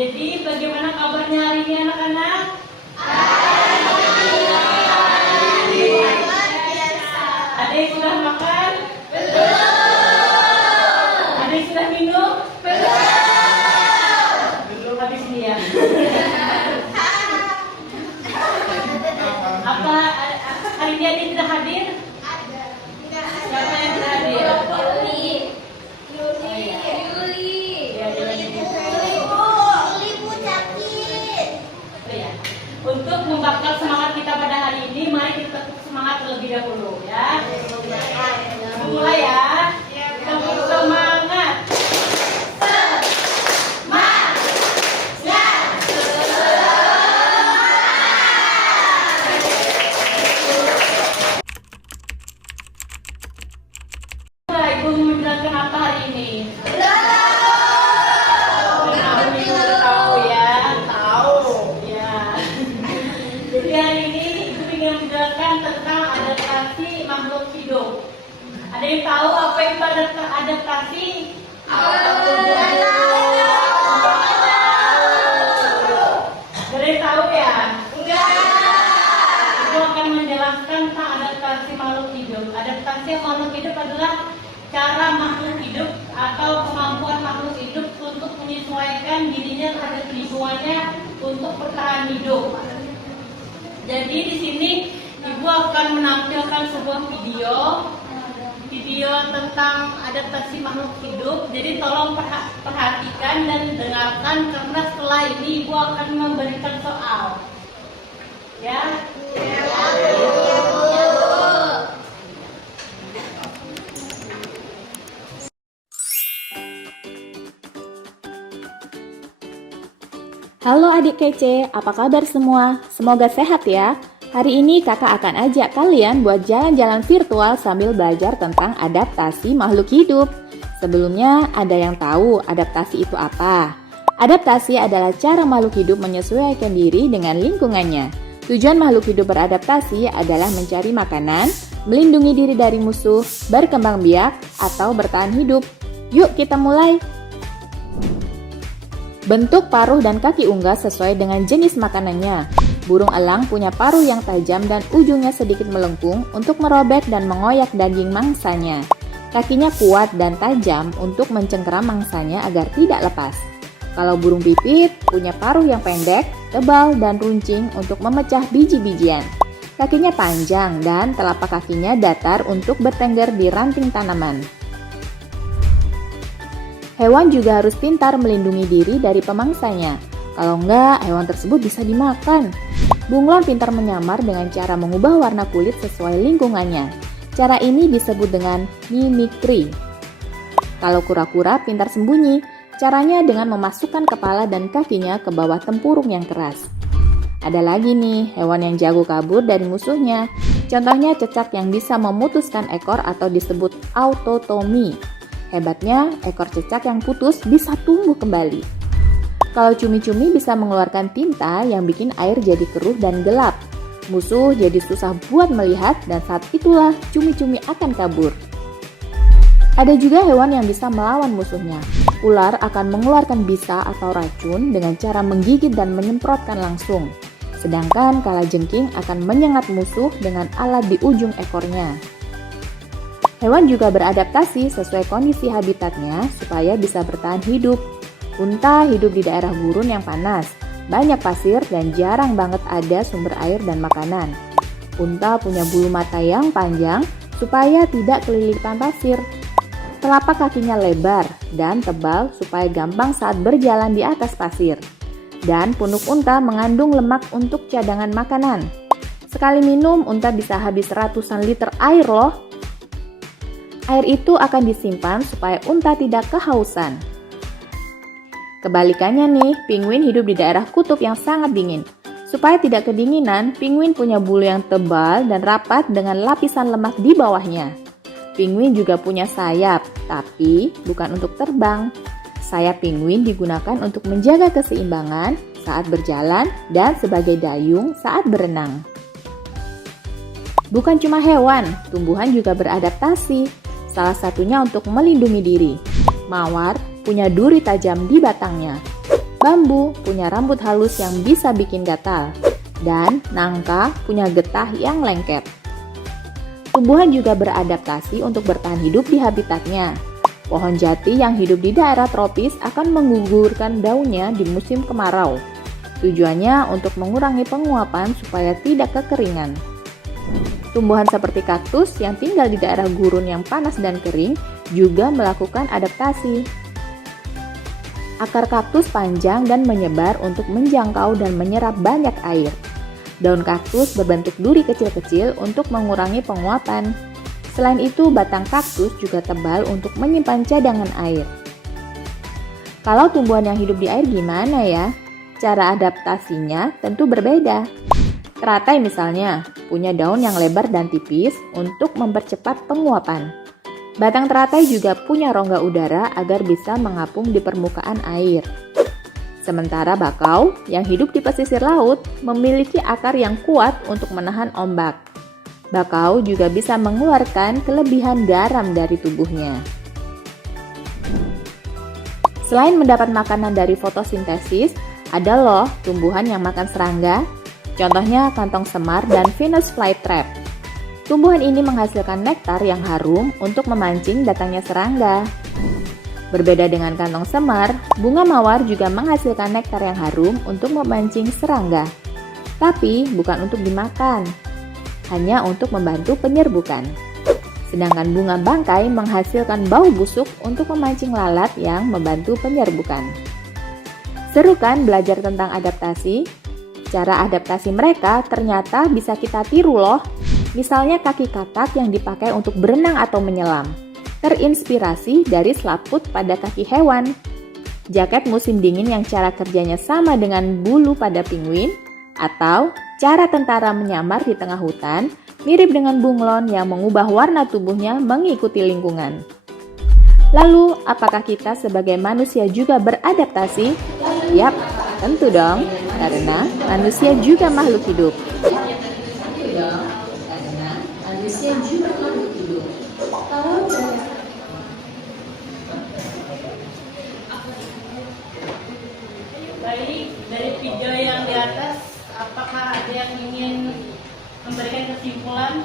Jadi bagaimana kabarnya hari ini anak-anak? Ada yang sudah makan? Belum. Ada yang sudah minum? Belum habis ini ya. Apa hari ini ada yang tidak hadir? Siapa yang tidak hadir? Untuk membakar semangat kita pada hari ini, mari kita tepuk semangat terlebih dahulu ya. Mulai ya. Tepuk semangat. Ibu menjelaskan apa hari ini? Jadi hari ini Ibu ingin menjelaskan tentang adaptasi makhluk hidup. Ada yang tahu apa itu adaptasi? Ada yang tahu ya? Ibu akan menjelaskan tentang adaptasi makhluk hidup. Adaptasi makhluk hidup adalah cara makhluk hidup atau kemampuan makhluk hidup untuk menyesuaikan dirinya terhadap lingkungannya untuk bertahan hidup. Jadi di sini Ibu akan menampilkan sebuah video tentang adaptasi makhluk hidup. Jadi tolong perhatikan dan dengarkan karena setelah ini Ibu akan memberikan soal. Ya. Halo adik kece, apa kabar semua? Semoga sehat ya. Hari ini kakak akan ajak kalian buat jalan-jalan virtual sambil belajar tentang adaptasi makhluk hidup. Sebelumnya, ada yang tahu adaptasi itu apa? Adaptasi adalah cara makhluk hidup menyesuaikan diri dengan lingkungannya. Tujuan makhluk hidup beradaptasi adalah mencari makanan, melindungi diri dari musuh, berkembang biak, atau bertahan hidup. Yuk kita mulai! Bentuk paruh dan kaki unggas sesuai dengan jenis makanannya. Burung elang punya paruh yang tajam dan ujungnya sedikit melengkung untuk merobek dan mengoyak daging mangsanya. Kakinya kuat dan tajam untuk mencengkeram mangsanya agar tidak lepas. Kalau burung pipit punya paruh yang pendek, tebal, dan runcing untuk memecah biji-bijian. Kakinya panjang dan telapak kakinya datar untuk bertengger di ranting tanaman. Hewan juga harus pintar melindungi diri dari pemangsanya. Kalau enggak, hewan tersebut bisa dimakan. Bunglon pintar menyamar dengan cara mengubah warna kulit sesuai lingkungannya. Cara ini disebut dengan mimikri. Kalau kura-kura pintar sembunyi, caranya dengan memasukkan kepala dan kakinya ke bawah tempurung yang keras. Ada lagi nih, hewan yang jago kabur dari musuhnya. Contohnya cecak yang bisa memutuskan ekor atau disebut autotomi. Hebatnya, ekor cecak yang putus bisa tumbuh kembali. Kalau cumi-cumi bisa mengeluarkan tinta yang bikin air jadi keruh dan gelap. Musuh jadi susah buat melihat dan saat itulah cumi-cumi akan kabur. Ada juga hewan yang bisa melawan musuhnya. Ular akan mengeluarkan bisa atau racun dengan cara menggigit dan menyemprotkan langsung. Sedangkan kalajengking akan menyengat musuh dengan alat di ujung ekornya. Hewan juga beradaptasi sesuai kondisi habitatnya supaya bisa bertahan hidup. Unta hidup di daerah gurun yang panas, banyak pasir dan jarang banget ada sumber air dan makanan. Unta punya bulu mata yang panjang supaya tidak kelilipan pasir. Telapak kakinya lebar dan tebal supaya gampang saat berjalan di atas pasir. Dan punuk unta mengandung lemak untuk cadangan makanan. Sekali minum, unta bisa habis ratusan liter air loh. Air itu akan disimpan supaya unta tidak kehausan. Kebalikannya nih, penguin hidup di daerah kutub yang sangat dingin. Supaya tidak kedinginan, penguin punya bulu yang tebal dan rapat dengan lapisan lemak di bawahnya. Penguin juga punya sayap, tapi bukan untuk terbang. Sayap penguin digunakan untuk menjaga keseimbangan saat berjalan dan sebagai dayung saat berenang. Bukan cuma hewan, tumbuhan juga beradaptasi. Salah satunya untuk melindungi diri. Mawar punya duri tajam di batangnya. Bambu punya rambut halus yang bisa bikin gatal, dan nangka punya getah yang lengket. Tumbuhan juga beradaptasi untuk bertahan hidup di habitatnya. Pohon jati yang hidup di daerah tropis akan menggugurkan daunnya di musim kemarau. Tujuannya untuk mengurangi penguapan supaya tidak kekeringan. Tumbuhan seperti kaktus yang tinggal di daerah gurun yang panas dan kering juga melakukan adaptasi. Akar kaktus panjang dan menyebar untuk menjangkau dan menyerap banyak air. Daun kaktus berbentuk duri kecil-kecil untuk mengurangi penguapan. Selain itu, batang kaktus juga tebal untuk menyimpan cadangan air. Kalau tumbuhan yang hidup di air gimana ya? Cara adaptasinya tentu berbeda. Teratai misalnya, punya daun yang lebar dan tipis untuk mempercepat penguapan. Batang teratai juga punya rongga udara agar bisa mengapung di permukaan air. Sementara bakau yang hidup di pesisir laut memiliki akar yang kuat untuk menahan ombak. Bakau juga bisa mengeluarkan kelebihan garam dari tubuhnya. Selain mendapat makanan dari fotosintesis, ada loh tumbuhan yang makan serangga. Contohnya kantong semar dan Venus flytrap. Tumbuhan ini menghasilkan nektar yang harum untuk memancing datangnya serangga. Berbeda dengan kantong semar, bunga mawar juga menghasilkan nektar yang harum untuk memancing serangga. Tapi bukan untuk dimakan, hanya untuk membantu penyerbukan. Sedangkan bunga bangkai menghasilkan bau busuk untuk memancing lalat yang membantu penyerbukan. Seru kan belajar tentang adaptasi? Cara adaptasi mereka ternyata bisa kita tiru loh. Misalnya kaki katak yang dipakai untuk berenang atau menyelam, terinspirasi dari selaput pada kaki hewan. Jaket musim dingin yang cara kerjanya sama dengan bulu pada penguin, atau cara tentara menyamar di tengah hutan, mirip dengan bunglon yang mengubah warna tubuhnya mengikuti lingkungan. Lalu, apakah kita sebagai manusia juga beradaptasi? Yap, tentu dong, karena manusia juga makhluk hidup. Baik, dari video yang di atas, apakah ada yang ingin memberikan kesimpulan?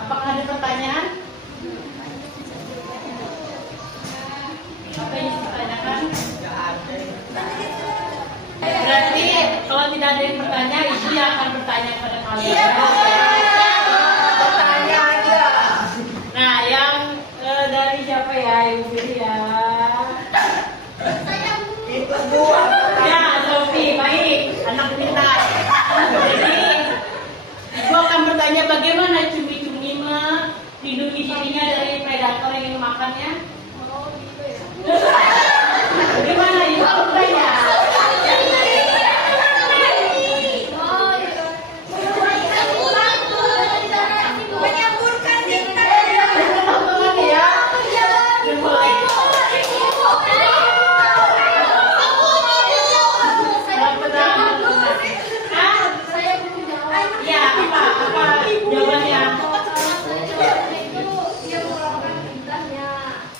Apakah ada pertanyaan? Apa yang ditanyakan? Berarti kalau tidak ada yang bertanya, ibu yang akan bertanya kepada kalian. Nah, yang dari siapa ya, Ibu Fitri ya? Itu Bu. Ya, Sofi, baik, anak pintar. Jadi, Ibu akan bertanya bagaimana cumi-cumi melindungi dirinya dari predator yang ingin memakannya? Bagaimana Ibu bertanya?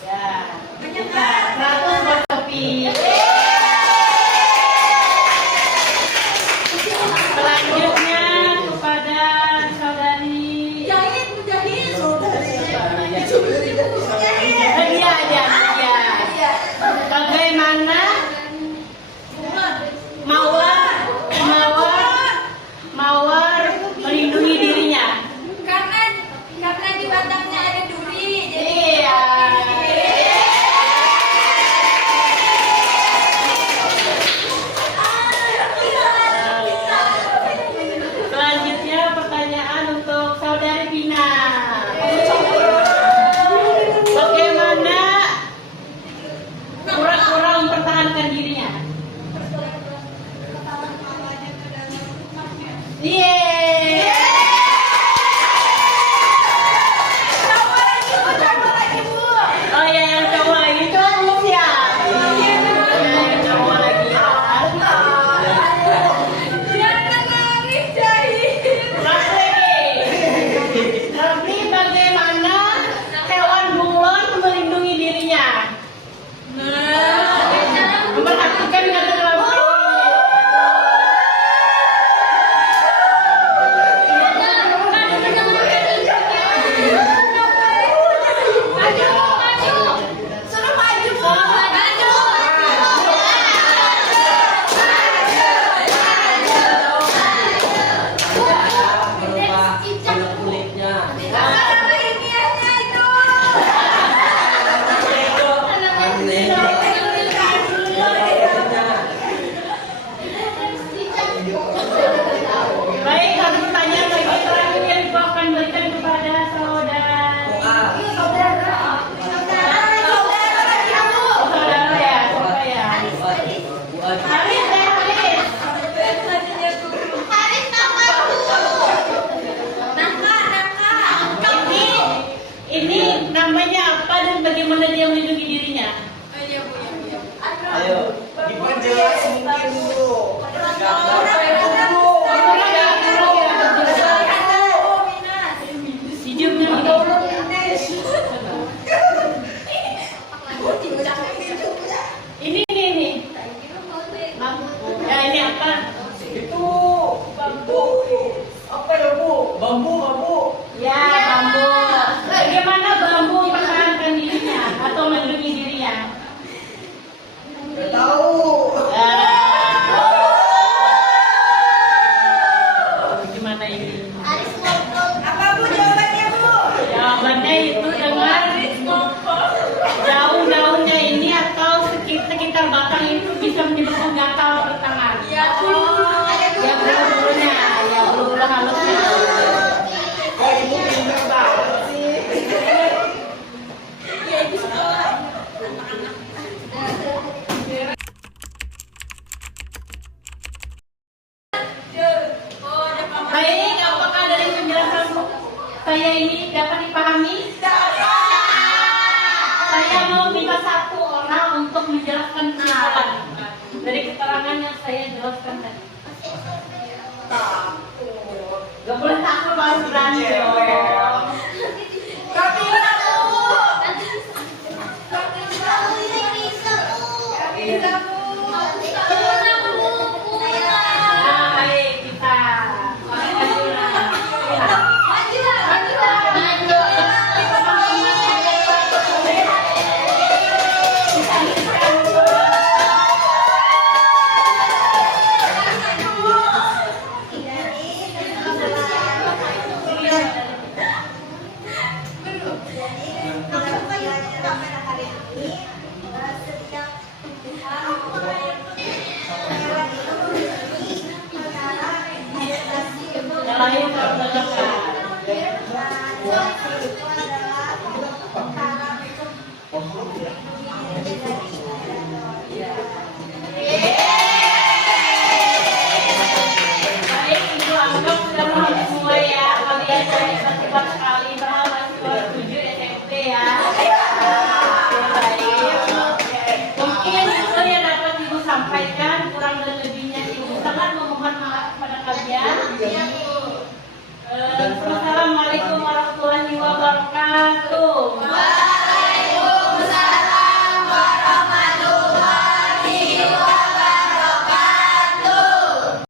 Ya, Ayo, diperjelas mungkin Bu. Ini. Ya ini apa? Itu bambu. Apa ya Bu? Bambu. Ya bambu. Bagaimana bambu mempertahankan dirinya atau melindungi dirinya? Nggak tahu. Gimana ini? Apa Bu jawabannya Bu? Jawabannya itu dengan daun-daunnya ini atau sekitar batang itu bisa menyebabkan gatal bertangan. Ya Bu. Ya bulu-bulunya, ya bulu-bulu halusnya. Kok Ibu pintar banget sih? Ya di sekolah. Baik, apakah dari penjelasan saya ini dapat dipahami? Saya mau minta satu orang untuk menjelaskan kesimpulan dari keterangan yang saya jelaskan tadi. Gak boleh takut, harus berani dong. Gak bisa Bu. Gak bisa Bu. Nah, baik kita. Yang lain terbatas. Baik, Ibu anggap sudah paham semua ya. Kalian saya hebat sekali, berhasil kelas 7 SMP ya. Baik. Mungkin itu yang dapat Ibu sampaikan, kurang dan lebihnya Ibu sangat memohon maaf kepada kalian. Selesai